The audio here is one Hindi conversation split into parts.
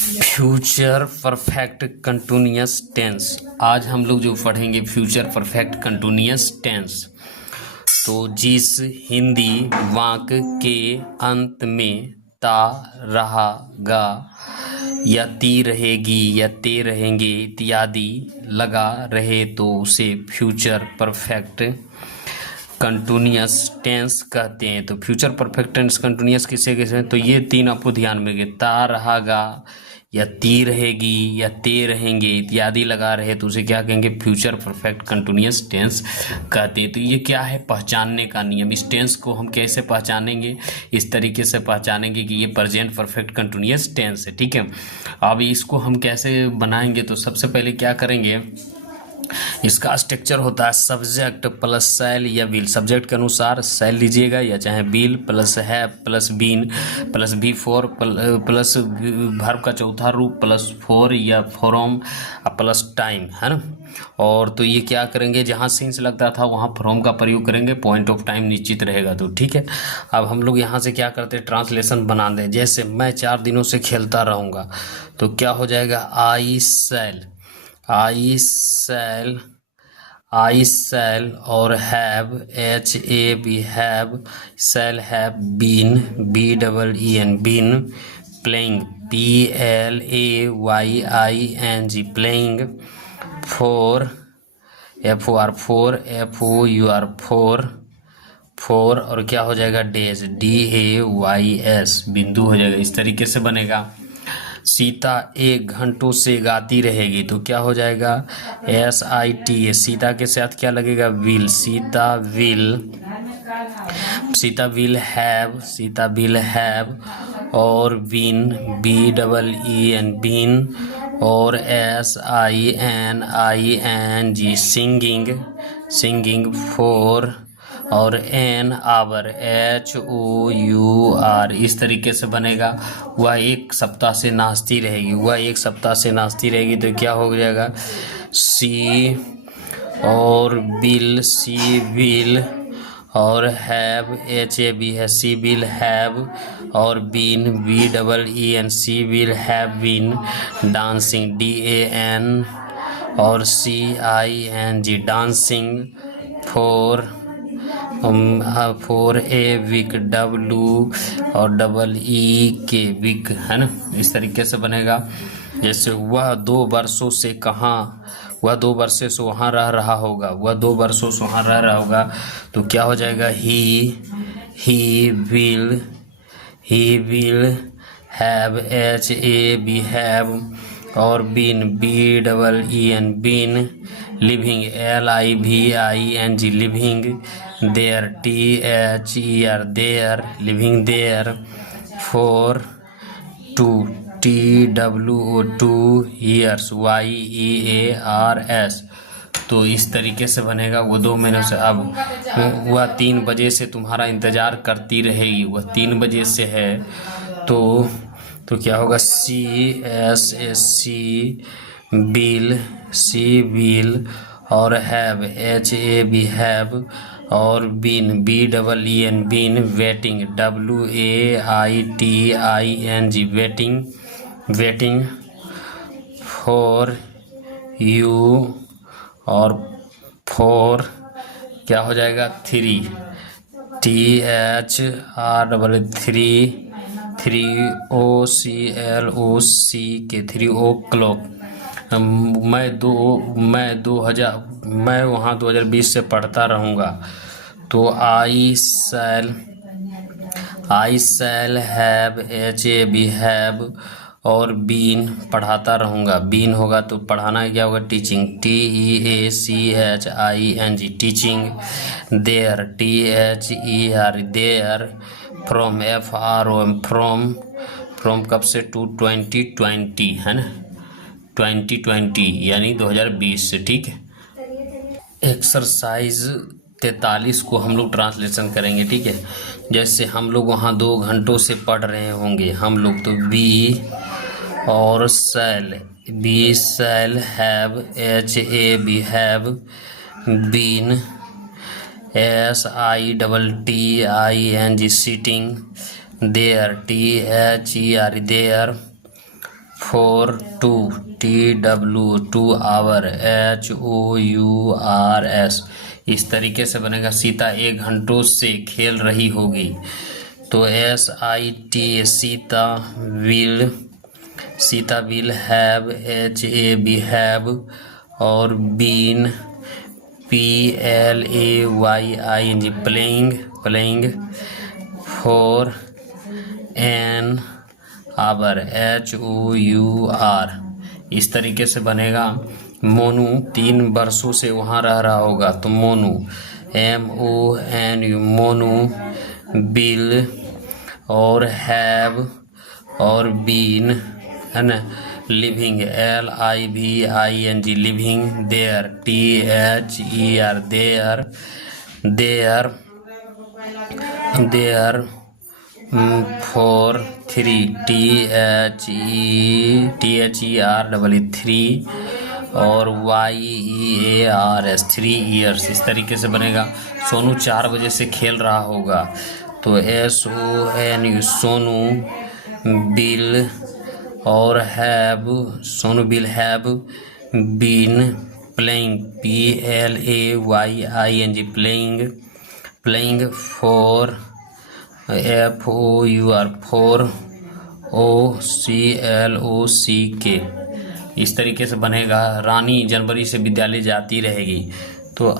Future perfect continuous tense. आज हम लोग जो पढ़ेंगे फ्यूचर परफेक्ट कंटिन्यूअस टेंस। तो जिस हिंदी वाक्य के अंत में ता, रहा, गा या ती रहेगी या ते रहेंगे इत्यादि लगा रहे तो उसे फ्यूचर परफेक्ट कंटिन्यूअस टेंस कहते हैं। तो फ्यूचर परफेक्ट टेंस कंटिन्यूअस किसे कहते हैं? तो ये तीन आपको ध्यान में रखिए, ता, रहागा या ती रहेगी या ते रहेंगे इत्यादि लगा रहे तो उसे क्या कहेंगे? फ्यूचर परफेक्ट कंटिन्यूअस टेंस कहते हैं। तो ये क्या है? पहचानने का नियम। इस टेंस को हम कैसे पहचानेंगे? इस तरीके से पहचानेंगे कि ये प्रेजेंट परफेक्ट कंटिन्यूअस टेंस है। ठीक है, अब इसको हम कैसे बनाएंगे? तो सबसे पहले क्या करेंगे, इसका स्ट्रक्चर होता है सब्जेक्ट प्लस शैल या विल। सब्जेक्ट के अनुसार शैल लीजिएगा या चाहे विल प्लस है plus been plus V four plus verb का चौथा रूप प्लस फोर या फ्रॉम प्लस टाइम, है ना। और तो ये क्या करेंगे, जहाँ सिंस लगता था वहाँ फ्रॉम का प्रयोग करेंगे, पॉइंट ऑफ टाइम निश्चित रहेगा। तो ठीक है, अब हम लोग यहाँ से क्या करते हैं, ट्रांसलेशन बना दें। जैसे मैं 4 दिनों से खेलता रहूँगा तो क्या हो जाएगा? आई शैल और have HAV have, shall have been BEEN been playing PLAYING playing for for और क्या हो जाएगा? डेज DAYS बिंदु हो जाएगा। इस तरीके से बनेगा। सीता 1 घंटों से गाती रहेगी तो क्या हो जाएगा? SIT। सीता के साथ क्या लगेगा? विल। सीता विल हैव और बीन BEEN बीन और SINING सिंगिंग फोर और एन आवर HOUR। इस तरीके से बनेगा। वह 1 सप्ताह से नाचती रहेगी तो क्या हो जाएगा? सी विल और हैव HAV है, सी विल हैव और been BEEN she will have been dancing DAN और CING dancing for a week W और EE वीक, है ना। इस तरीके से बनेगा। जैसे वह 2 वर्षों से वहाँ रह रहा होगा तो क्या हो जाएगा? He will have HAV have और been BEEN been living LIVING living there THER there living there for 2 TWO years YEARS। तो इस तरीके से बनेगा। वो 2 महीनों से, अब वह 3 बजे से तुम्हारा इंतज़ार करती रहेगी, वह 3 बजे से है तो क्या होगा? सी विल और हैव HAV हैव और been BEEN been waiting WAITING waiting for you और फोर क्या हो जाएगा? 3 THR3 के 3 o'clock। मैं वहाँ 2020 से पढ़ता रहूँगा तो I shall have HAV have और बीन पढ़ाता रहूँगा। बीन होगा तो पढ़ाना क्या होगा? Teaching TEACHING teaching there THER there from FROM from कब से? 2020, है ना, 2020 यानी 2020 से। ठीक है, एक्सरसाइज 43 को हम लोग ट्रांसलेशन करेंगे। ठीक है, जैसे हम लोग वहाँ 2 घंटों से पढ़ रहे होंगे हम लोग तो बी और shall have HAV have been SITTING sitting there THER there for two, TW 2 hour, HOURS। इस तरीके से बनेगा। सीता 1 घंटों से खेल रही होगी, तो SIT Sita will have, HAB have, और been PLAYING playing for an hour, HOUR। इस तरीके से बनेगा। मोनू 3 वर्षों से वहाँ रह रहा होगा, तो मोनू MONU मोनू बिल और हैव और बीन, है ना, living LIVING living there, THER there for 3, THER और YEARS 3 years। इस तरीके से बनेगा। सोनू 4 बजे से खेल रहा होगा, तो SONU सोनू बिल और have, Sonu will have been playing, PLAYING playing for FOUR for OCLOCK। इस तरीके से बनेगा। रानी जनवरी से विद्यालय जाती रहेगी, तो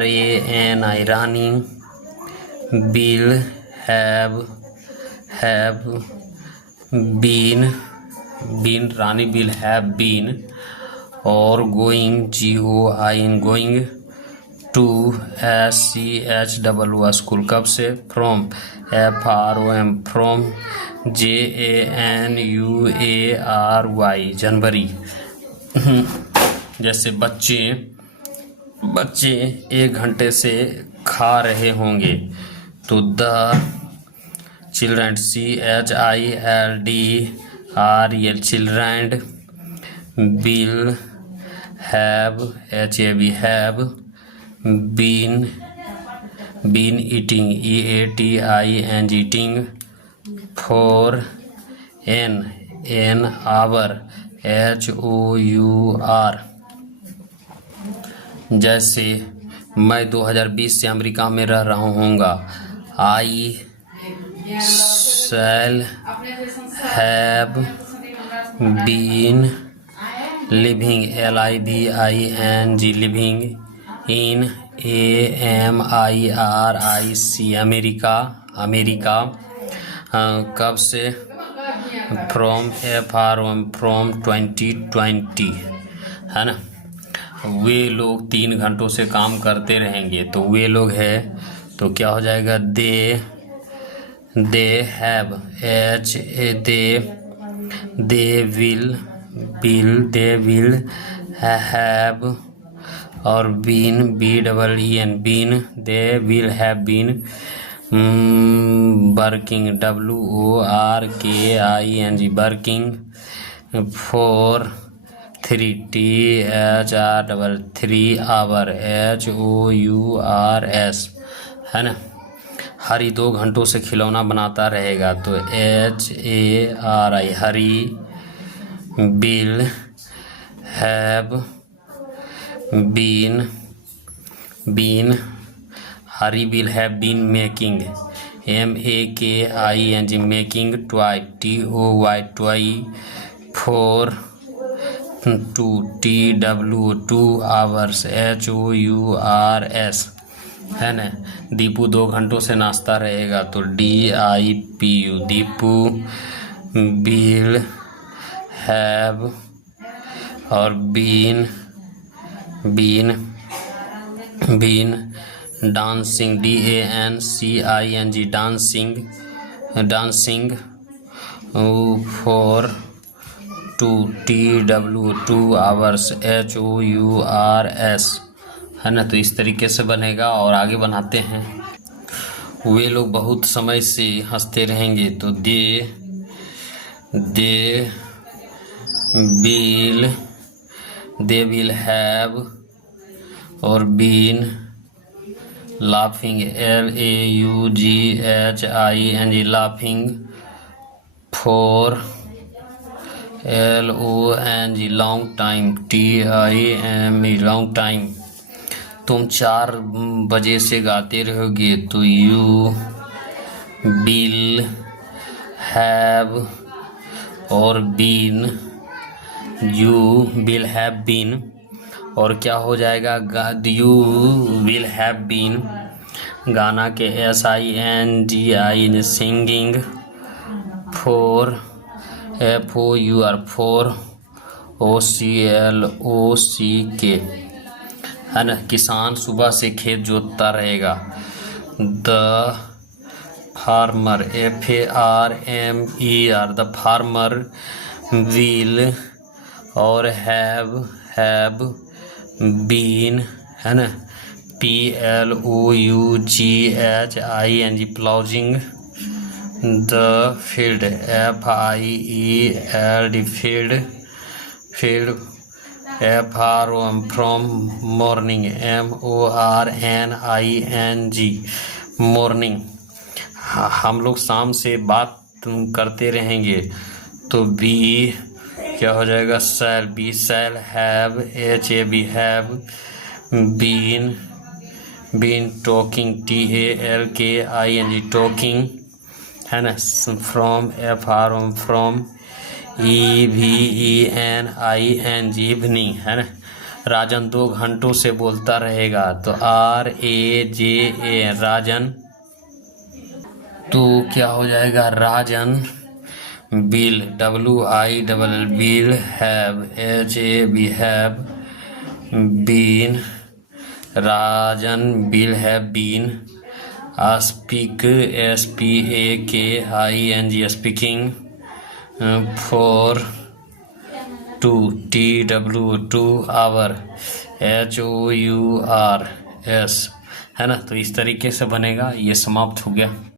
RANI Rani will have been Rani will have been और going going to SCHOO school. कब से? From FROM from JANUARY January. जैसे बच्चे 1 घंटे से खा रहे होंगे, तो the children CHILDREN children will have HAB have been eating EATING eating for an hour, HOUR। जैसे मैं 2020 से अमेरिका में रह रहा हूँगा, I shall have been living LIVING living in AMERICA America. कब से? फ्रॉम FROM फ्रॉम 2020, है ना। वे लोग 3 घंटों से काम करते रहेंगे, तो वे लोग है, तो क्या हो जाएगा? They have they will have और been BEEN been, they will have been working WORKING working for 3 THR 3 hour, HOURS, है ना। हरी 2 घंटों से खिलौना बनाता रहेगा, तो HARI Hari will have been Hari will have been making MAKING making toy TOY toy for 2 TW 2 hours, HOURS, है ना। दीपू 2 घंटों से नाश्ता रहेगा, तो DIPU दीपू बिल हैव और been dancing DANCING dancing for 2 TW 2 hours, HOURS, है ना। तो इस तरीके से बनेगा। और आगे बनाते हैं। वे लोग बहुत समय से हंसते रहेंगे, तो दे विल हैव और been laughing LAUGHING laughing for LONG long time, TIME long time. तुम 4 बजे से गाते रहोगे तो यू विल हैव और been, you will have been और क्या हो जाएगा, यू विल हैव बीन गाना के SINGI singing, four FOUR four, OCLOCK है ना, किसान सुबह से खेत जोतता रहेगा। The farmer FARMER the farmer will और हैव बीन है ना, PLOUGHING ploughing the field FIELD field FROM from morning MORNING morning. हम लोग शाम से बात करते रहेंगे तो बी क्या हो जाएगा, shall, we shall have HAV have been talking TALKING talking है ना, from FROM from EVENING evening है ना। राजन 2 घंटों से बोलता रहेगा तो RAJA राजन। तो क्या हो जाएगा, Rajan will WILL will have HAV have been, Rajan will have been speak SPAKING speaking for 2 TW 2 hour HOURS है ना। तो इस तरीके से बनेगा। ये समाप्त हो गया।